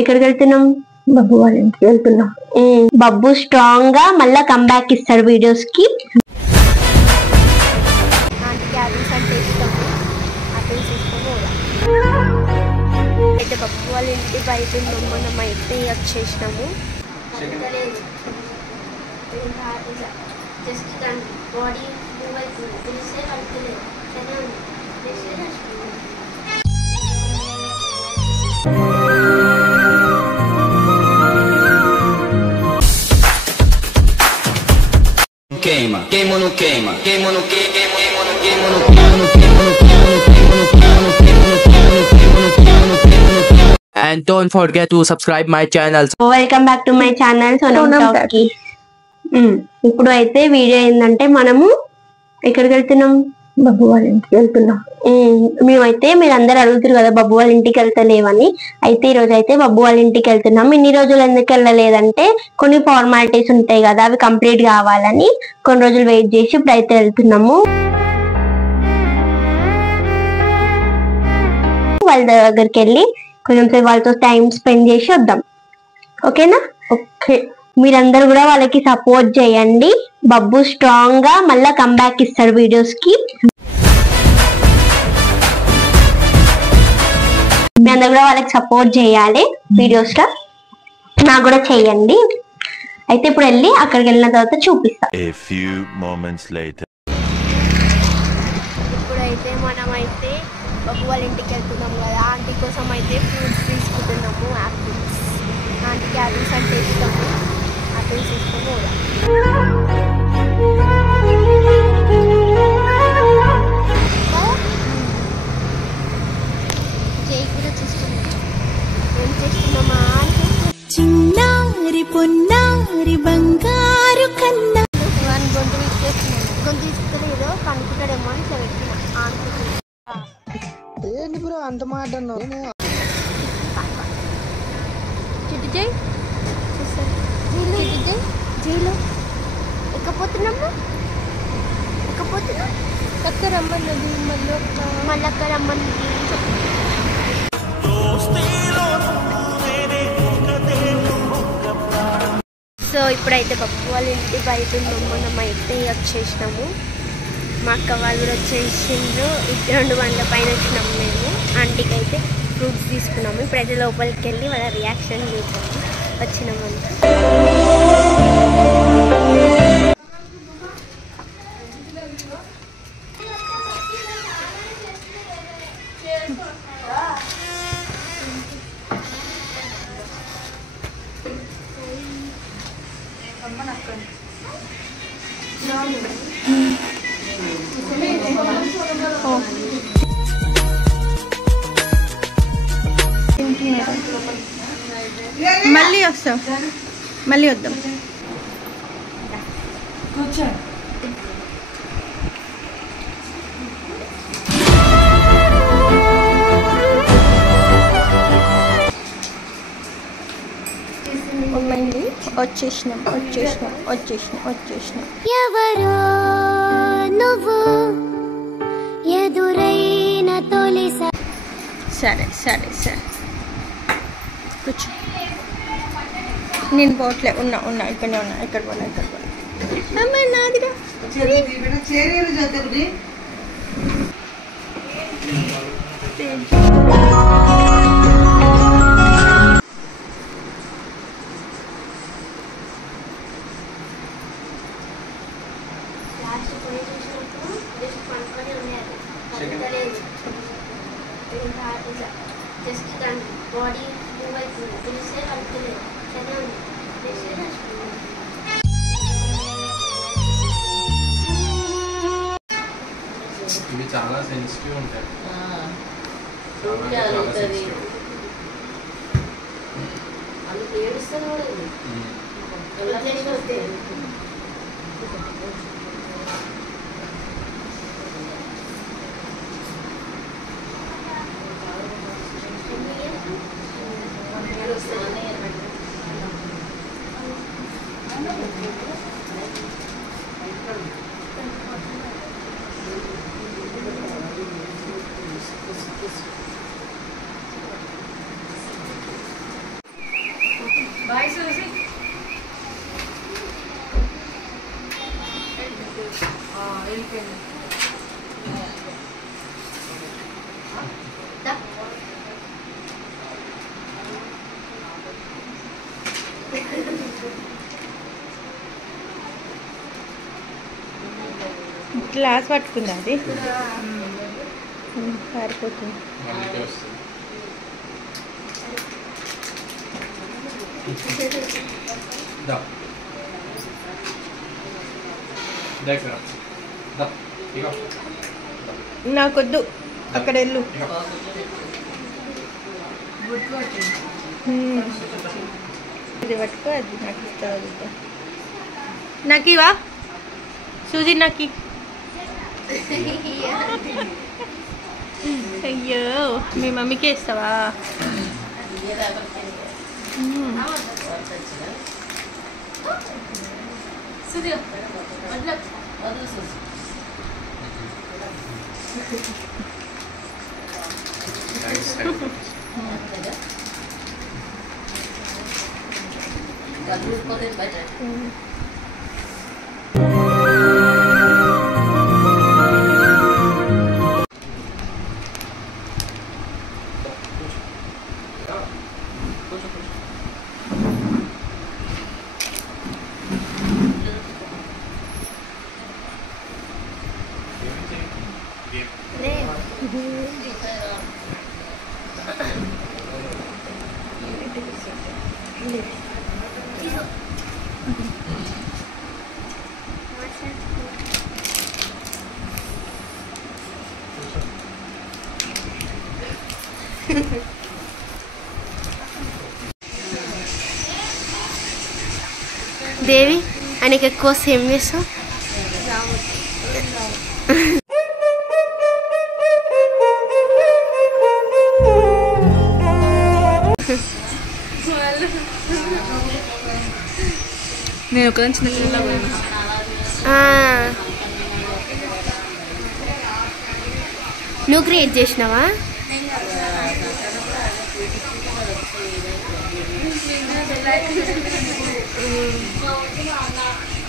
ఎక్కడికి వెళ్తున్నాం? బబ్బు వాళ్ళ ఇంటికి వెళ్తున్నాం. బబ్బు స్ట్రాంగ్ గా మళ్ళా కంబ్యాక్ ఇస్తాడు వీడియోస్ కి. అయితే బబ్బు వాళ్ళ ఇంటి బయట మనం అయితే వచ్చేసినాము. Queima, queima no queima, queima no queima, queima no queima no queima. And don't forget to subscribe my channel. Welcome back to my channel Sonam talkie. ఇప్పుడు అయితే వీడియో ఏంటంటే మనము ఎక్కడికి వెళ్తున్నాం? బబ్బు వాళ్ళ ఇంటికి వెళ్తున్నాం. మేమైతే మీరు అందరు అడుగుతారు కదా బబ్బు వాళ్ళ ఇంటికి వెళ్తలేవని. అయితే ఈ రోజు అయితే బబ్బు వాళ్ళ ఇంటికి వెళ్తున్నాం. ఇన్ని రోజులు ఎందుకు వెళ్ళలేదంటే కొన్ని ఫార్మాలిటీస్ ఉంటాయి కదా, అవి కంప్లీట్ కావాలని కొన్ని రోజులు వెయిట్ చేసి ఇప్పుడు అయితే వెళ్తున్నాము. వాళ్ళ దగ్గరికి వెళ్ళి కొంచెం సేపు వాళ్ళతో టైం స్పెండ్ చేసి వద్దాం. ఓకేనా? ఓకే. మీరందరూ కూడా వాళ్ళకి సపోర్ట్ చేయండి. బబ్బు స్ట్రాంగ్ గా మళ్ళా కంబ్యాక్ ఇస్తాడు వీడియోస్ కి. మీ అందరూ కూడా వాళ్ళకి సపోర్ట్ చేయాలి వీడియోస్ లో, నాకు కూడా చెయ్యండి. అయితే ఇప్పుడు వెళ్ళి అక్కడికి వెళ్ళిన తర్వాత చూపిస్తా. ఇప్పుడైతే మనమైతే బబ్బు వాళ్ళ ఇంటికి వెళ్తున్నాం కదా, ఆంటీ కోసం అయితే ఫ్రూట్స్ తీసుకుంటున్నాము. యాపిల్స్, ఆంటీకి యాపిల్స్ అంటే ఇష్టము. యాపిల్స్ తీసుకొని పోదాం. జై కూడా చూస్తున్నాం. ఏం చేస్తున్నామా అంటే చిన్నారి పొన్నారి బంగారు కన్నా గొంతు తీసుకొస్తున్నాను. గొంతు తీసుకునేదో కనుక్కుంటాడేమో అని ఇట్లా పెట్టిన ఆంటీకి. ఏంటి బ్రో అంత మాట అన్నావు? చిట్టి జై చిట్టి జై జైలో ఎక్కపోతున్నాము. ఎక్కపోతున్నాం. ఎక్క రమ్మన్నది మళ్ళీ అక్క రమ్మన్నది. సో ఇప్పుడైతే బబ్బు వాళ్ళ ఇంటి బయట మనం అయితే వచ్చేసినాము. మా అక్క వాళ్ళు కూడా వచ్చేసిండ్రు. 2 గంటల పైన వచ్చినాము మేము. ఆంటీకి అయితే ఫ్రూట్స్ తీసుకున్నాము. ఇప్పుడైతే లోపలికి వెళ్ళి వాళ్ళ రియాక్షన్ చూసాము వచ్చినామంటే. మళ్ళీ వస్తాం, మళ్ళీ వద్దాం. వచ్చేసినాం. ఎవరో నువ్వు ఎదురైన తొలిసారి. సరే సరే సరే కూర్చో. నేను పోట్లే ఉన్నా ఇక్కడనే ఉన్నా. ఎక్కడ పోనా అమ్మ నాదిరా. బాడీ మూవ్ అవుతుంది. తెలిసే కలుపుతలేదు. ఇవి చాలా సెన్సిటివ్ ఉంటాయి. గ్లాస్ పట్టుకుందా అది పారిపోతుంది. నాకొద్దు, అక్కడ వెళ్ళు. ఇది పట్టుకో, అది నాకు ఇస్తావు. నాకు ఇవా సూజీ, నాకు అయ్యో మీ మమ్మీకే ఇస్తావా? దేవి ఆయనకి ఎక్కువ సేమ్ చేస్తావు. నేను ఒక చిన్న నువ్వు క్రియేట్ చేసినావా?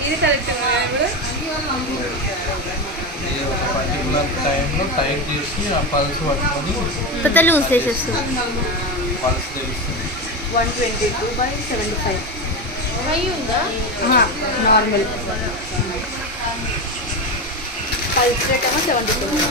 ఇది కరెక్ట్ టైంలో టైట్ చేసి ఆ పల్స్ పట్టుకొని కొత్త లూజ్ చేసేస్తుంది. పల్స్ తెలుస్తుంది. 122/75 నార్మల్. పల్స్ రేట్ ఏమో 74.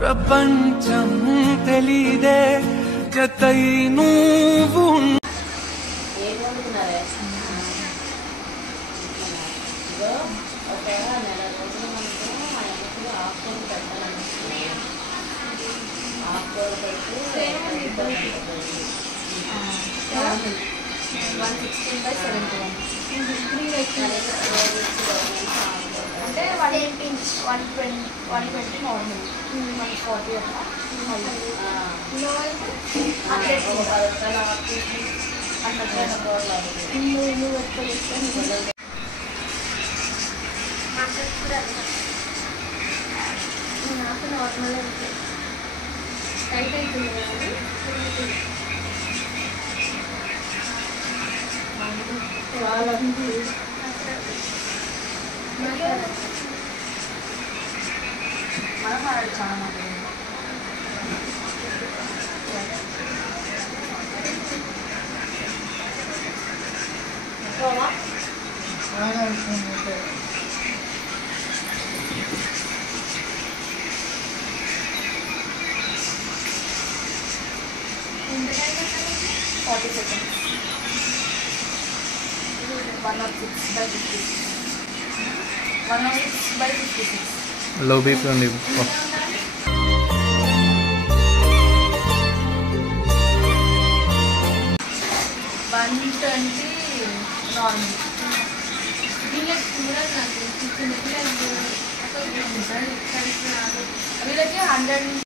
ప్రపంచం తెలీదే జతై నువ్వు అంటే 120 నార్మల్ 140 నార్మల్ టైట్ అవుతుంది చాలా మనం చాలా 40 seconds. 106/56. 106/56. లో బీపీ ఉంది. 120 నార్మల్. వీళ్ళకి 100